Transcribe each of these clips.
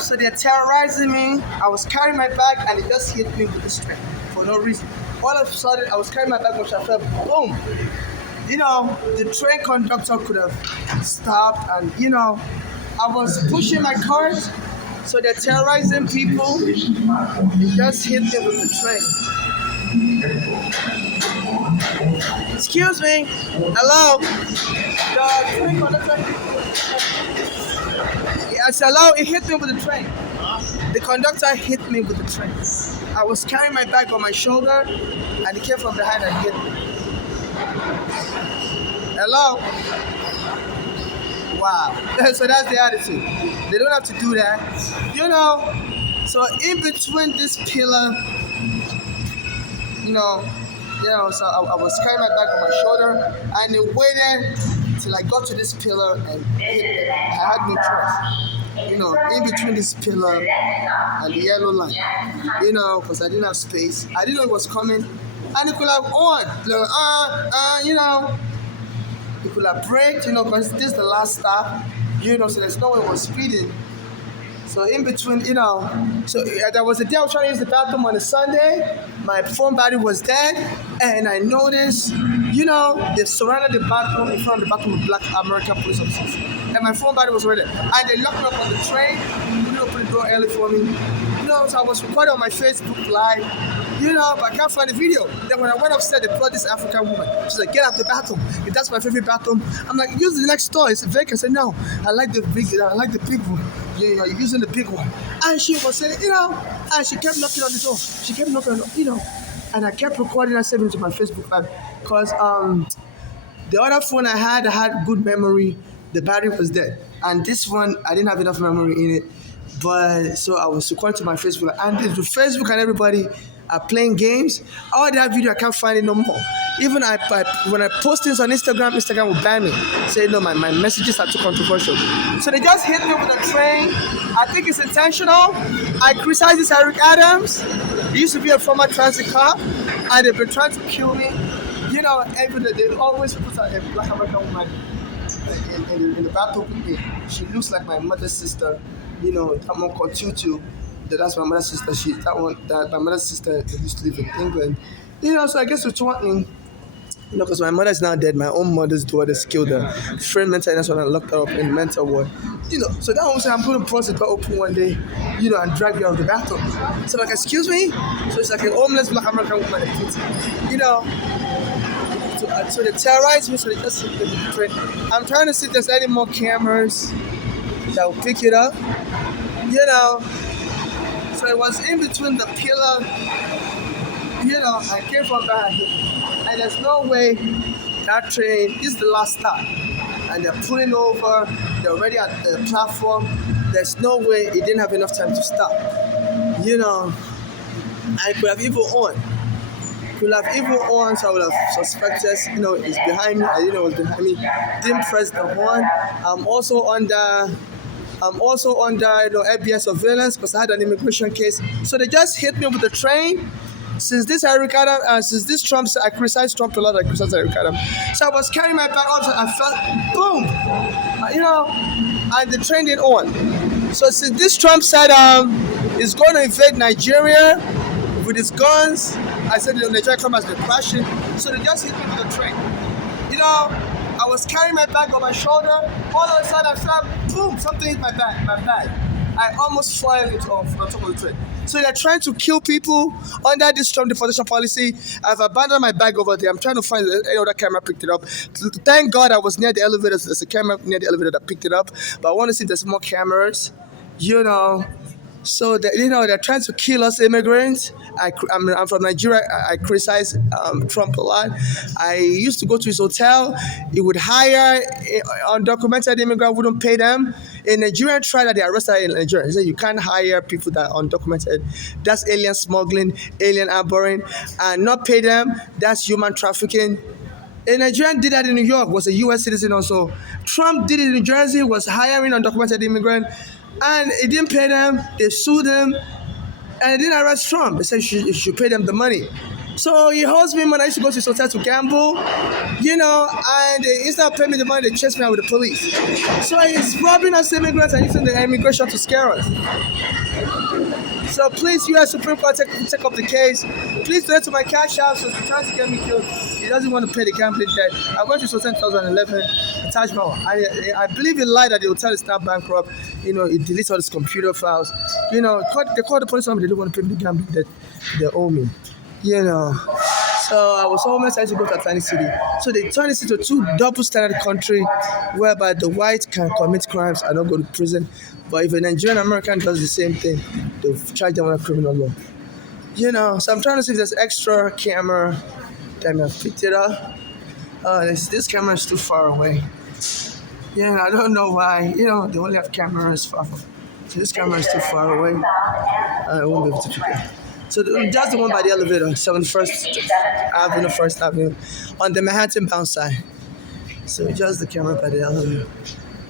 So they're terrorizing me. I was carrying my bag and they just hit me with the train for no reason. All of a sudden, I was carrying my bag, which I felt boom. The train conductor could have stopped, and I was pushing my cart, so they're terrorizing people. They just hit me with the train. Excuse me. Hello. The train conductor. Yes, hello. It hit me with the train. The conductor hit me with the train. I was carrying my bag on my shoulder, and he came from behind and hit me. Hello. Wow. So that's the attitude. They don't have to do that. So in between this pillar, you know, so I was carrying my bag on my shoulder, and it waited till I got to this pillar and hit me. I had no choice. In between this pillar and the yellow line, because I didn't have space. I didn't know it was coming, and it could have on, it could have braked, because this is the last stop, so there's no way it was speeding. So in between, there was a day I was trying to use the bathroom on a Sunday. My phone battery was dead, and I noticed, they surrounded the bathroom in front of the bathroom with black American police officers, and my phone battery was ready. And they locked me up on the train. Open the door early for me. So I was recording on my Facebook Live. But I can't find the video. Then when I went upstairs, they brought this African woman. She's like, "Get out the bathroom. If that's my favorite bathroom." I'm like, "Use the next door. It's vacant." I said, "No, I like the big one. You're using the big one." And she was saying, and she kept knocking on the door. She kept knocking on the door, and I kept recording and saving it to my Facebook Live. Because the other phone I had good memory. The battery was dead. And this one, I didn't have enough memory in it. But so I was recording to my Facebook, and the Facebook and everybody are playing games. All that video, I can't find it no more. Even when I post things on Instagram will ban me. Say no, my messages are too controversial. So they just hit me with a train. I think it's intentional. I criticize this Eric Adams. He used to be a former transit cop, and they've been trying to kill me. Every day they always put a black American woman in the bathroom with me. She looks like my mother's sister. That one called Tutu. That's my mother's sister. My mother's sister used to live in England. So I guess it's one thing. Because my mother is now dead. My own mother's daughter killed her. Friend mental illness when I locked her up in mental ward. So that one said I'm going to bust the door open one day, and drag you out of the bathroom. So like, excuse me. So it's like a homeless black American woman. So they terrorize me. So they just hit the train. I'm trying to see if there's any more cameras that will pick it up. So it was in between the pillar, I came from behind, and there's no way that train is the last stop, and they're pulling over, they're already at the platform. There's no way it didn't have enough time to stop. I could have even on. So I would have suspected, it's behind me. I didn't know it was behind me. Didn't press the horn. I'm also under FBI surveillance because I had an immigration case. So they just hit me with the train. Since this Trump, I criticized Trump a lot. I criticized Eric Adams. So I was carrying my bag up, I felt boom, and the train didn't on. So since this Trump said he's going to invade Nigeria with his guns, I said the Nigerian economy has been crashing. So they just hit me with the train. I was carrying my bag on my shoulder. All of a sudden, I felt boom, something hit my bag. I almost fell into on top of the train. So they're trying to kill people under this Trump deportation policy. I've abandoned my bag over there. I'm trying to find any other camera picked it up. Thank God I was near the elevator. There's a camera near the elevator that picked it up. But I want to see if there's more cameras. So they're trying to kill us immigrants. I'm from Nigeria. I criticize Trump a lot. I used to go to his hotel. He would hire undocumented immigrants, wouldn't pay them. A Nigerian tried that they arrested in Nigeria. He said you can't hire people that are undocumented. That's alien smuggling, alien harboring, and not pay them. That's human trafficking. A Nigerian did that in New York, was a U.S. citizen also. Trump did it in New Jersey, was hiring undocumented immigrants, and he didn't pay them. They sued him, and they didn't arrest Trump. They said you should pay them the money. So he holds me when I used to go to his hotel to gamble, and instead of paying me the money, they chase me out with the police. So he's robbing us immigrants and using the immigration to scare us. So please, U.S. Supreme Court, take up the case. Please donate to my cash app. So he's trying to get me killed. He doesn't want to pay the gambling debt. I went to his hotel in 2011, Taj Mahal. I believe he lied that the hotel is now bankrupt. He deletes all his computer files. They called the police on me. They don't want to pay me the gambling debt they owe me. So I was almost trying to go to Atlantic City. So they turned this into two double standard country whereby the whites can commit crimes and not go to prison. But if a Nigerian American does the same thing, they'll charge them under criminal law. So I'm trying to see if there's extra camera that may have picked it up. This camera is too far away. I don't know why. They only have cameras far from. So this camera is too far away. I won't be able to pick it up. So that's the one by the elevator, 71st Avenue, 1st Avenue, on the Manhattan bound side. So just the camera by the elevator.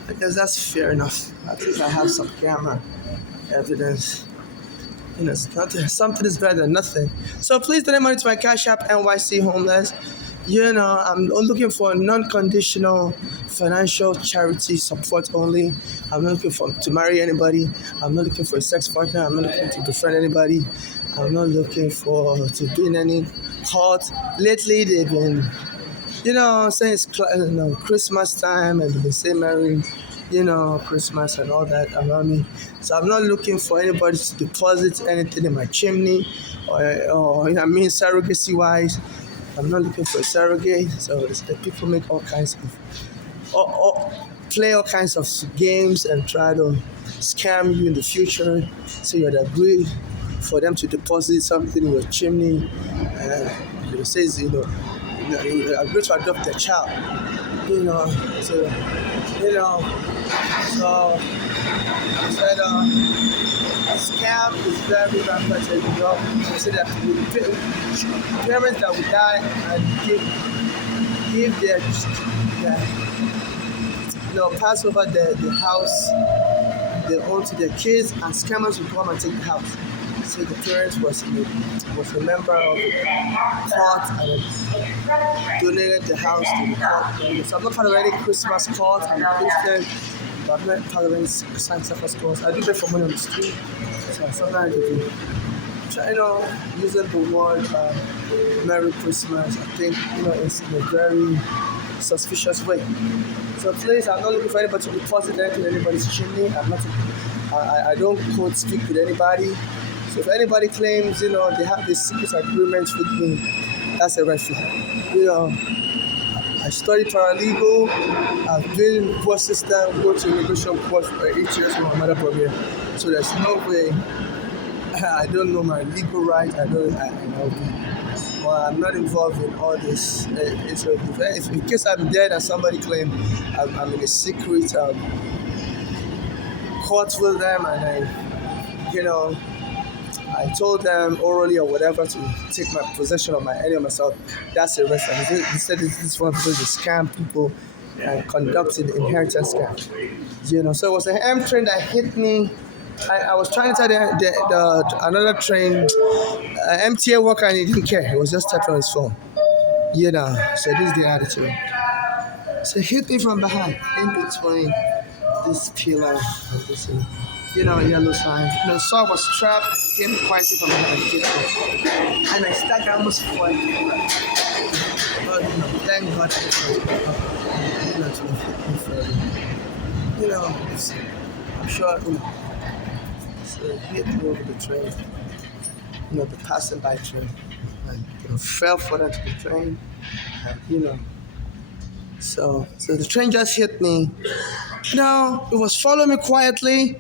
I guess that's fair enough. At least I have some camera evidence. Something is better than nothing. So please donate money to my Cash App, NYC Homeless. I'm looking for non-conditional financial charity support only. I'm not looking to marry anybody. I'm not looking for a sex partner. I'm not looking to befriend anybody. I'm not looking to be in any cult. Lately, they've been, saying it's Christmas time and they say Merry, Christmas and all that around me. So I'm not looking for anybody to deposit anything in my chimney or surrogacy-wise. I'm not looking for a surrogate. So the people make all kinds of, play all kinds of games and try to scam you in the future. So you'd agree for them to deposit something in your chimney, and it says, you agree to adopt a child, so I said, scam is very rampant, I said that parents that will die and give their pass over the house they own to their kids, and scammers will come and take the house. So the parents was a member of the cult and donated the house to the cult. So I'm not part of any Christmas cult. I'm a Christian, but I'm not part of any Santa Claus cult. I do pay for money on the street. So sometimes I do. Using the word Merry Christmas, I think, it's in a very suspicious way. So please, I'm not looking for anybody to deposit anything in anybody's chimney. I don't speak with anybody. So if anybody claims, they have this secret agreement with me, that's a red flag. I studied paralegal. I've been in the court system, go to immigration court for 8 years with my mother problem. So there's no way. I don't know my legal rights. I'm not involved in all this. If in case I'm dead and somebody claims I'm in a secret court with them, and I told them orally or whatever to take my possession of any of myself, that's a risk. They said this one because they scam people and conducted inheritance scam. So it was an M train that hit me. I was trying to tell another train, MTA worker, and he didn't care. He was just tapping on his phone. So this is the attitude. So he hit me from behind, in between this pillar and this yellow sign. So I was trapped, came quietly from behind, and I stuck almost flat. But thank God I'm sure so he hit me over the train, the passing by train, and fell further to the train, and so the train just hit me. It was following me quietly.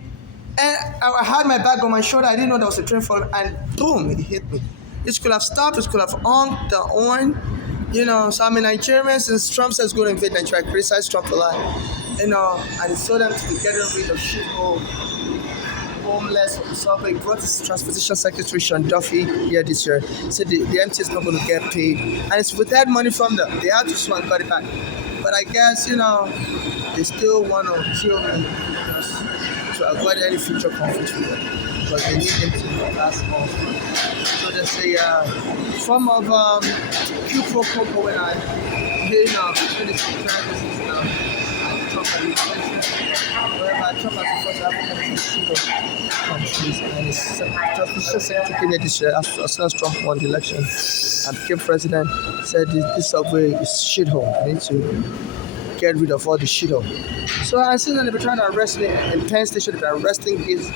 And I had my bag on my shoulder. I didn't know there was a train following, and boom, it hit me. It could have stopped. It could have honked the horn. So I'm a Nigerian. Since Trump says go to invade Nigeria, I criticize Trump a lot. And he told them to be getting rid of shitball, homeless from the subway. He brought his transportation secretary, Sean Duffy, here this year. He said the MT is not going to get paid. And it's without money from them. They had to sue and got it back. But I guess, they still want to kill me. to avoid any future conflict with them because they need them to last more. So there's a form of quid pro quo going on, between the two drivers and stuff. And Trump administration, wherever Trump has the first African countries, and it's just taking it this year as soon as Trump won the election and became president, said this subway is shithole. They need to get rid of all the shithole. So I see that they've been trying to arrest me in Penn Station. They've been arresting kids in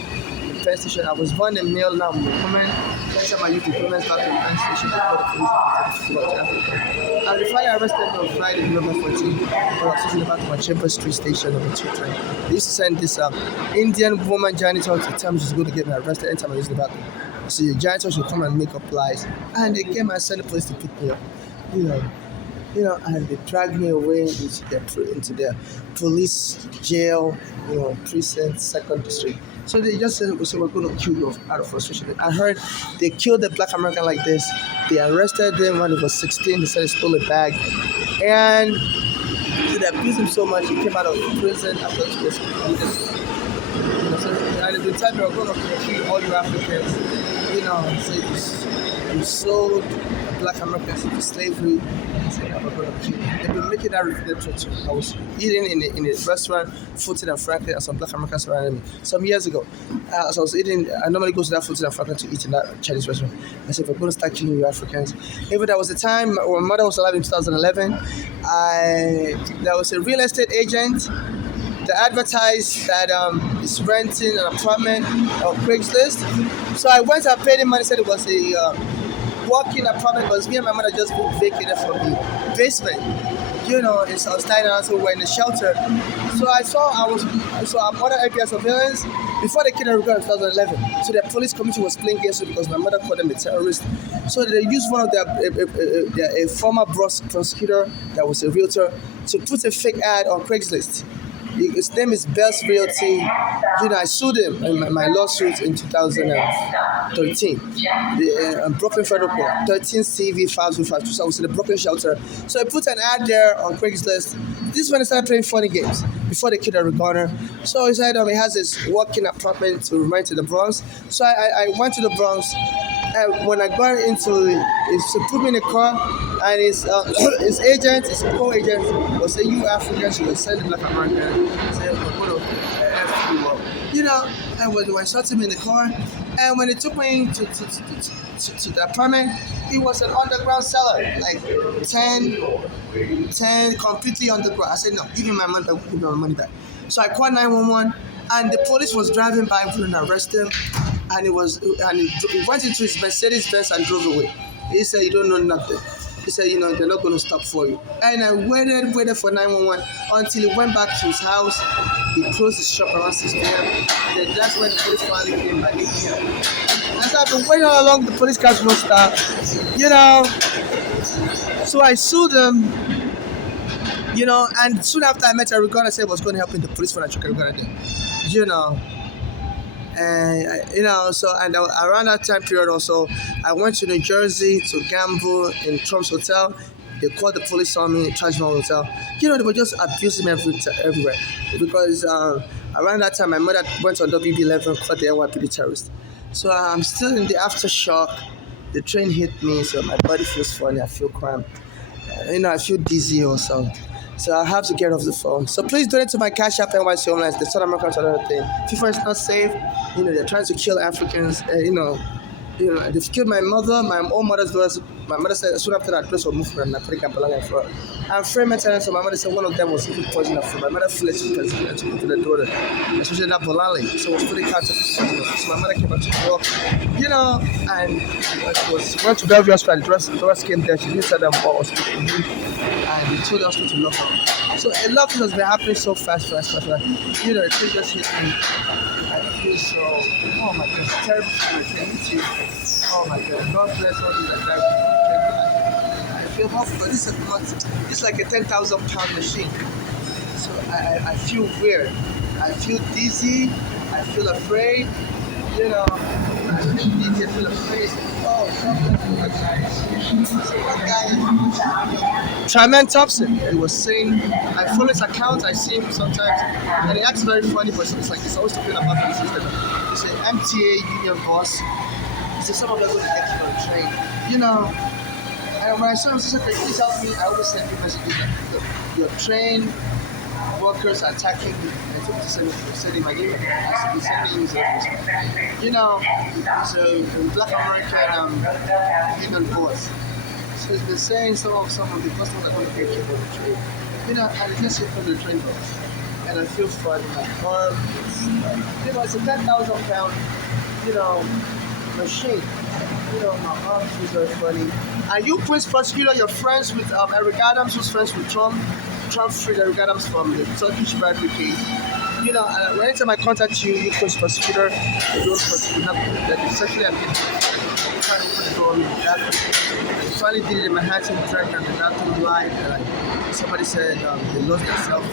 Penn Station. I was born in Mail now. I'm woman. Next time I use the women's back in Penn Station, they call the police to Africa. And they finally arrested me on Friday, November 14th. I was sitting about my Chambers Street Station on the 2 train. They used to send this Indian woman janitor to tell me she's going to get me arrested anytime I use the bathroom. So the janitor should come and make up lies. And they came and sent the police to pick me up. And they dragged me away into their police jail, precinct, 2nd district. So they just said, we're going to kill you out of frustration. I heard they killed a black American like this. They arrested him when he was 16. They said he stole a bag. And they abused him so much, he came out of prison after 2 years. And at the time, they were going to kill all you Africans. So you sold black Americans into slavery. They've been making that reflection too. I was eating in a restaurant, Fulton and Franklin, and some black Americans surrounded me some years ago. As I was eating, I normally go to that Fulton and Franklin to eat in that Chinese restaurant. I said, we're going to start killing you Africans. Even there was a time when my mother was alive in 2011, there was a real estate agent that advertised that is renting an apartment on Craigslist. So I went and paid him money, said it was a walk-in apartment because me and my mother just vacated from the basement. So I was dying around, so we were in the shelter. So I'm under FBI surveillance before the kid recorded in 2011. So the police committee was playing games because my mother called them a terrorist. So they used one of a former prosecutor that was a realtor to put a fake ad on Craigslist. His name is Best Realty. I sued him in my lawsuit in 2013. The Brooklyn Federal Court, 13 CV 505. So I was in the Brooklyn shelter. So I put an ad there on Craigslist. This is when I started playing funny games before the kid Eric Garner. So he said he has this walk-in apartment to rent to the Bronx. So I went to the Bronx. And when I got into it, he put me in the car, and his agent, his co-agent, was saying, "You Africans, you will send the black American." Say, "We're going to F you up." And when they were shutting me in the car, and when they took me to the apartment, it was an underground cellar, like 10 completely underground. I said, "No, give me my money back, give me my money back." So I called 911, and the police was driving by and couldn't arrest him. And he went into his Mercedes-Benz and drove away. He said, "You don't know nothing." He said, "They're not going to stop for you." And I waited for 911 until he went back to his house. He closed his shop around 6 p.m. That's when the police finally came by 8 p.m. And so I've been waiting all along, the police cars won't stop. So I sued them, and soon after I met Eric Garner, I said I was going to help in the police when I took Eric Garner there. And around that time period also, I went to New Jersey to gamble in Trump's hotel. They called the police on me in Taj Mahal Hotel. They were just abusing me everywhere. Because around that time, my mother went on WB11, called the NYPD terrorist. So I'm still in the aftershock. The train hit me, so my body feels funny. I feel cramped. I feel dizzy also. So I have to get off the phone. So please donate to my Cash App NYC Homeless. The South Americans are another thing. FIFA is not safe. They're trying to kill Africans. They've killed my mother, my own mother's daughters. My mother said soon after that place was moved from Napoli and Palanga for her. And frame maintenance, so my mother said one of them was even poisoned her food. My mother fled to the daughter, especially that Bolali. So it was pretty hard to poison her. So my mother came back to work, and went to Bellevue Hospital. The doctors came there. She didn't tell them what was speaking, and they told us to lock up. So a lot of things has been happening so fast. The thing just hit me. I feel so, oh my God, it's terrible to you. Oh my God, God bless all these that die. I feel hopeful, but this is not, it's like a 10,000 pound machine. So I feel weird. I feel dizzy. I feel afraid. DJ full of praise. Oh, so one guy, Tryman Thompson, he was saying, I follow his account, I see him sometimes, and he acts very funny, but it's like he's always talking about the system. He's an MTA union boss. He said, some of them go to get you on the train. You know, and when I saw him, he said, please help me. I always send you messages that your train workers are attacking me. And I took to send him, I gave him, I said, send me his address. You know, so Black American union boss. So he's been saying some of the customers are going to pay for the train. You know, and it just hit from the train box. And I feel funny. My arm, it's a 10,000 pound, you know, machine. You know, my arm feels very funny. And you, Prince Prosecutor, you're friends with Eric Adams, who's friends with Trump. Trump freed Eric Adams from the Turkish bribery case. You know, anytime I contact you, you Prince Prosecutor, you don't prosecute, that is sexually abused. Finally did it in Manhattan, track and the Manhattan live, and somebody said they lost themselves,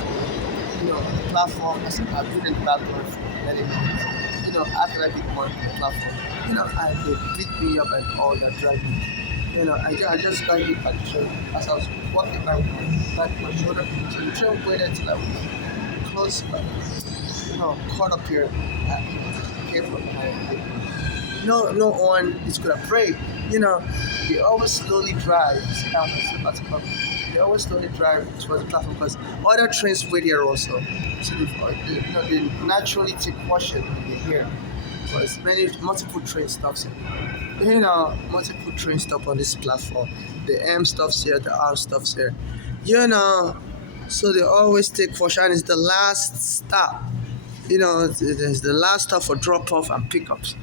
you know, the platform. I said, I've been in the platform for many months. You know, after I beat one on the platform, you know, and they beat me up and all that, dragged me. You know, I just got hit by the train as I was walking by my shoulder. So the train waited till I was close, you know, caught up here. Came from behind. No one is gonna pray. You know, they always slowly drive. They always slowly drive towards the platform because other trains wait here also. So they naturally take caution when they hear. Because multiple train stops here. You know, multiple train stop on this platform. The M stops here, the R stops here. You know, so they always take caution. It's the last stop. You know, it's the last stop for drop off and pickups.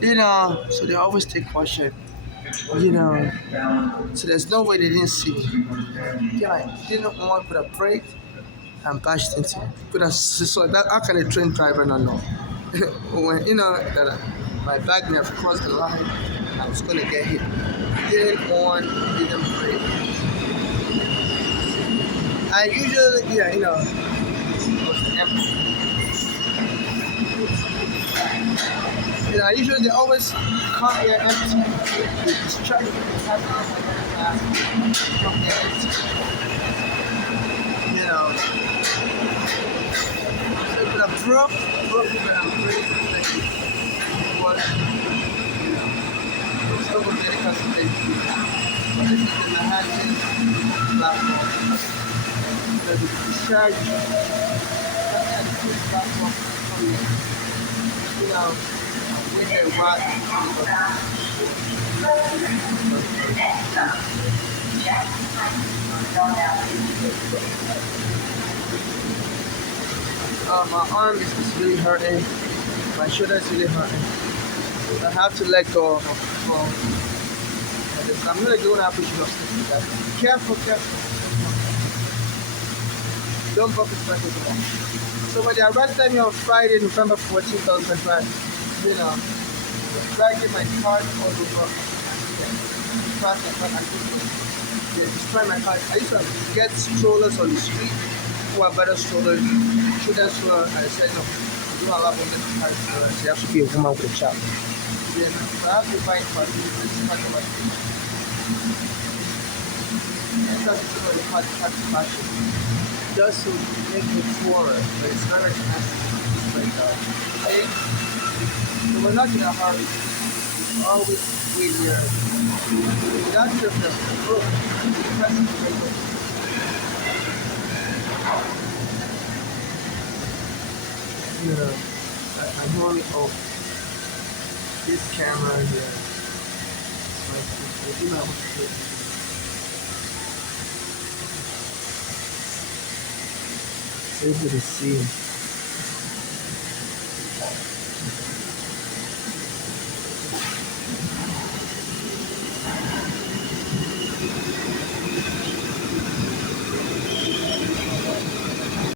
You know, so they always take caution. You know, so there's no way they didn't see. Yeah, I didn't want to put a brake and bashed into it. Put a so that how can a train driver not know? When you know that my bag may have crossed the line, I was gonna get hit. Didn't on, didn't brake. I usually, yeah, you know, it was empty. You know, usually they always come here empty. They distract me. You know, so it could have broke it and break what, you know, it's over medical safety. But this is in the Manhattan platform. So the discharge, that's the platform coming, you know, with a rock. My arm is really hurting. My shoulder is really hurting. I have to let go of this. I'm gonna do an application of that. Careful. Don't bump his back with the ball. So when they arrested me on Friday, November 14, 2025, you know, dragging my car all over. They destroyed my car. I used to get strollers on the street who are better strollers. Children's stroller. I said no. You don't allow me to get the car stroller. So you have to be a woman with a child. Yeah, so I have to buy for this part of my street. And that's the car fashion. Just to make it forward, but it's very expensive. It's like big. So we're not in a hurry. It's always wait here. That's just the book. You know, I normally off this camera here. Like, you know, able to see.